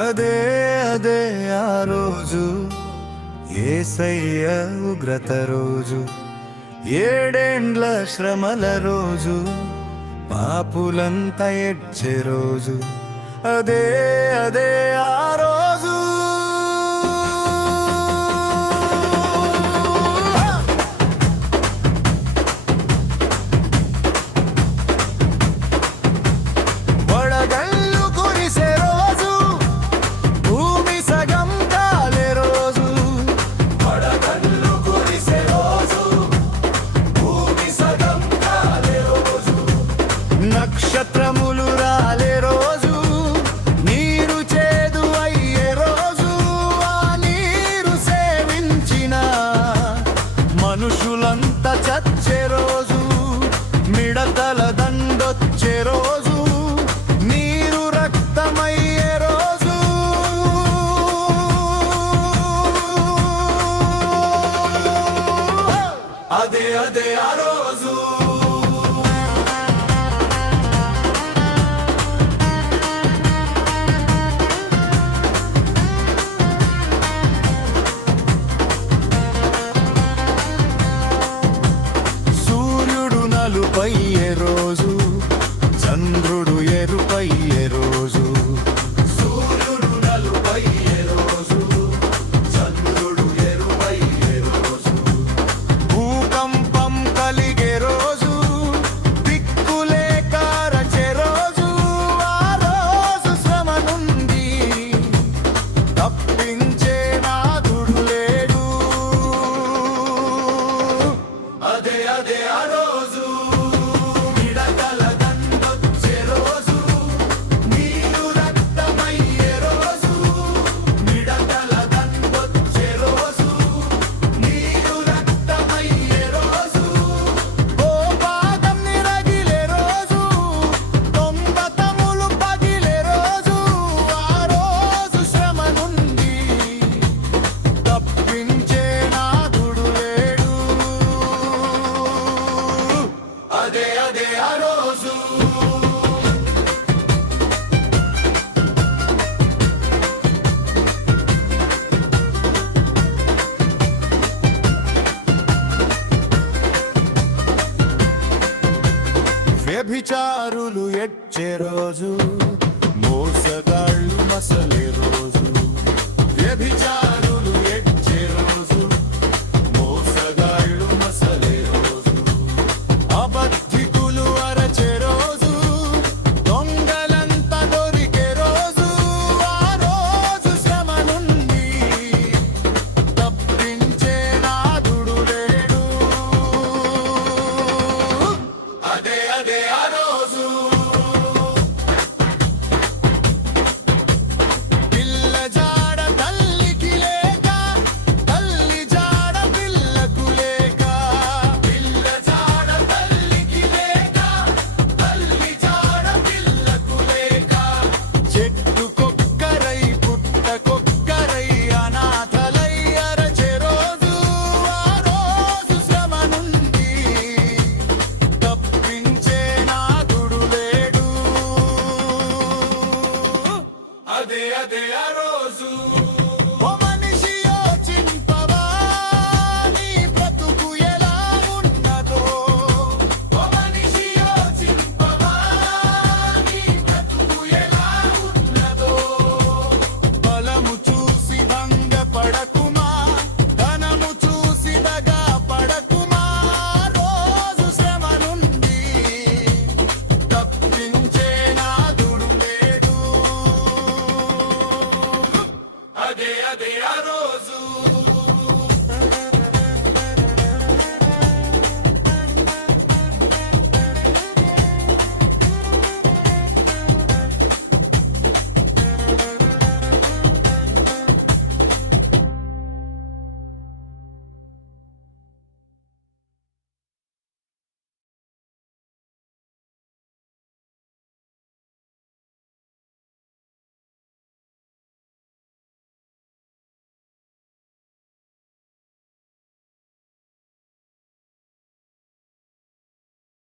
అదే అదే ఆ రోజు యేసయ్య ఉగ్రత రోజు, 7 ఏండ్ల శ్రమల రోజు, పాపులంతా ఏడ్చే రోజు. అదే అదే ఆ రోజు. వడగళ్ళు కురిసే రోజు, భూమి సగం కాలే రోజు. వడగళ్ళు కురిసే రోజు, భూమి సగం కాలే రోజు. నక్షత్రములు రాలే రోజు, నీరు చేదు అయ్యే రోజు. ఆ నీరు సేవించిన మనుషులంతా చచ్చే రోజు. మిడతల దండొచ్చే రోజు, నీరు రక్తమయ్యే రోజు. అదే అదే ఆ రోజు. సూర్యుడు నలుపయ్యే రోజు, చంద్రుడు ఎరుపయ్యే రోజు. సూర్యుడు నలుపయ్యే రోజు, చంద్రుడు ఎరుపయ్యే రోజు. భూకంపం కలిగే రోజు, దిక్కులే కారచే రోజు. ఆ రోజు శ్రమ నుండి తప్పించే నాథుడు లేడు. అదే అదే ఆ రోజు. మిడతల దండొచ్చే రోజు, నీరు రక్తమయ్యే రోజు. మిడతల దండొచ్చే రోజు, నీరు రక్తమయ్యే రోజు. ఓ పాదం నిరగిలే రోజు, తొంబతములు పగిలే రోజు. ఆ రోజు శ్రమ నుండి తప్పించే నాథుడు లేడు. అదే అదే ఆ రోజు. వ్యభిచారులు ఎడ్చే రోజు, మోసగాళ్ళు మసలే రోజు. వ్యభిచారులు ఎడ్చే రోజు, మోసగాళ్ళు మసలే రోజు. అబద్ధికులు అరచే రోజు, దొంగలంతా దొరికే రోజు. ఆ రోజు శ్రమ నుండి తప్పించే నాథుడు లేడు. అదే అదే ఆ రోజు. పిల్ల జాడ తల్లికి లేక, తల్లి జాడ పిల్లకు లేక. పిల్ల జాడ తల్లికి లేక, తల్లి జాడ పిల్లకు లేక. చెట్టుకొక్కరై పుట్టకొక్కరై అనాథలై అరచే రోజు. ఆ రోజు శ్రమ నుండి తప్పించే నాథుడు లేడు. అదే అదే ఆ రోజు.